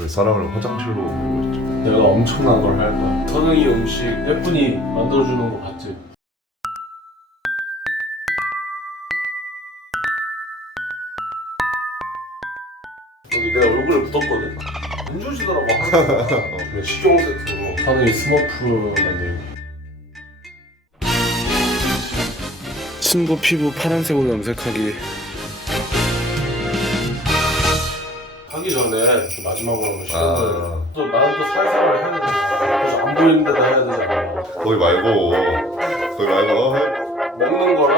우리 사랑을 화장실로 보고 있죠. 내가 엄청난 걸 할 거야. 선웅이 음식 예쁜이 만들어주는 거 봤지? 여기 내 얼굴에 묻었거든? 안 주시더라고 항상 그냥 식용 세트로 선웅이 스머프 만들기 친구 피부 파란색으로 염색하기 하기 전에 그 마지막으로 한번 쉬는 아. 또 나는 또 사회생활을 해야 되잖아 그래서 안 보이는 데다 해야 되잖아 거기 말고 거기 말고 해. 먹는 거랑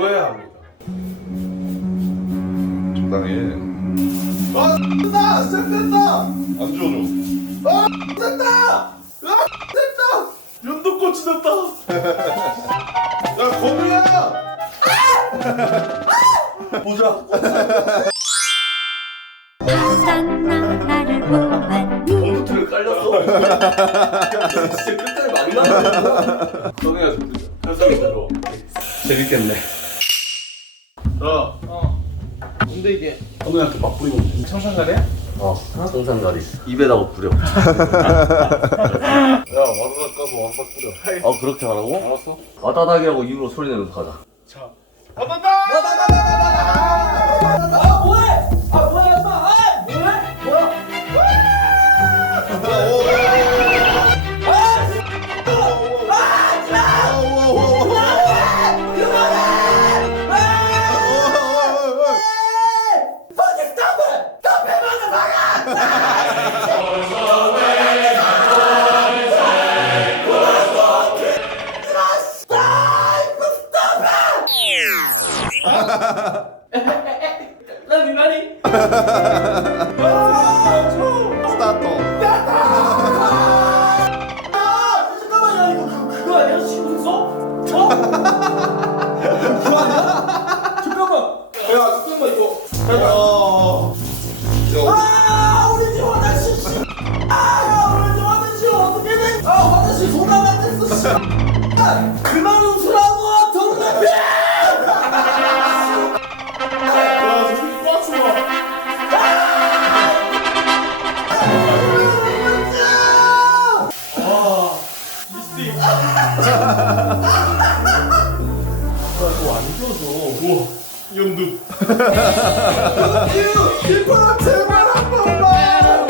오해야 합니다 적당히. 아, 됐다! 시작됐다! 안 지워줘. 아, 됐다! 아, 됐다! 연도꽃이 됐다 야, 건우야! 보자. 항상 나를 보았니 컴퓨터에 깔렸어. 진짜 끝까지 막 나는데 선우야 좀 편성이 들어. 재밌겠네. 자. 어. 근데 이게 선우한테 막 뿌리고 청산가래야? 어. 청산가리 입에다가 뿌려. 야 와르락 까고 와르락 뿌려 어 그렇게 하라고? 알았어? 와다닥이라고 입으로 소리 내면서 가자. 자 나니 나니? 스타트. 잠깐만 야 이거 그, 그거 아니야? 시군서? 어? 그거 아니야? 잠깐만 야 잠깐만 이거 아 우리 집 화장실 씨. 아 우리 집 화장실 어떻게 된? 아 화장실 소나가 됐어 씨. 아, 그만 웃으 이거랑 제발 한 번만.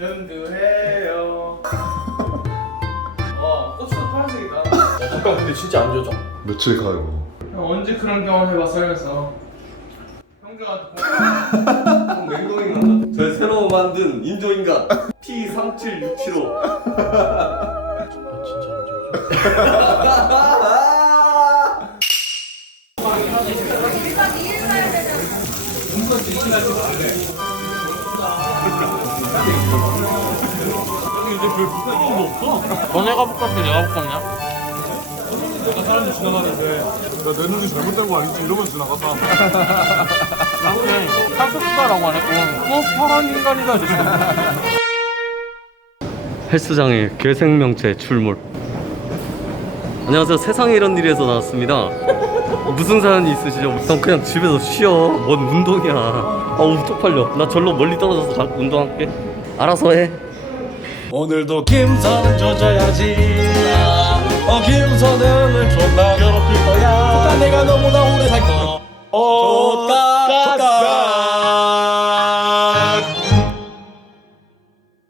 연두해요 어 꽃도 파란색이다 잠깐 근데 진짜 안 젖어? 며칠 가요. 형 언제 그런 경험 해봐 살면서 형들한테 맹동이 난다. 저 새로 만든 인조인간 P3767호. 진짜 안 젖어 너네가 볶았어 내가 볶았냐? 사람들 지나가는데 야내 눈이 잘못된 거 아니지 이러면서 지나가서 나한테 칼국수다라고 안 했고 어? 파란 인간이다 이랬어 헬스장에 괴생명체 출몰. 안녕하세요. 세상에 이런 일에서 나왔습니다. 무슨 사연이 있으시죠? 형 그냥 집에서 쉬어. 뭔 운동이야. 아우 쪽팔려. 나 절로 멀리 떨어져서 가- 운동할게. 알아서 해. 오늘도 김선은 조져야지 어 김선을 존나 괴롭힐 거야 내가. 어, 좋다 좋다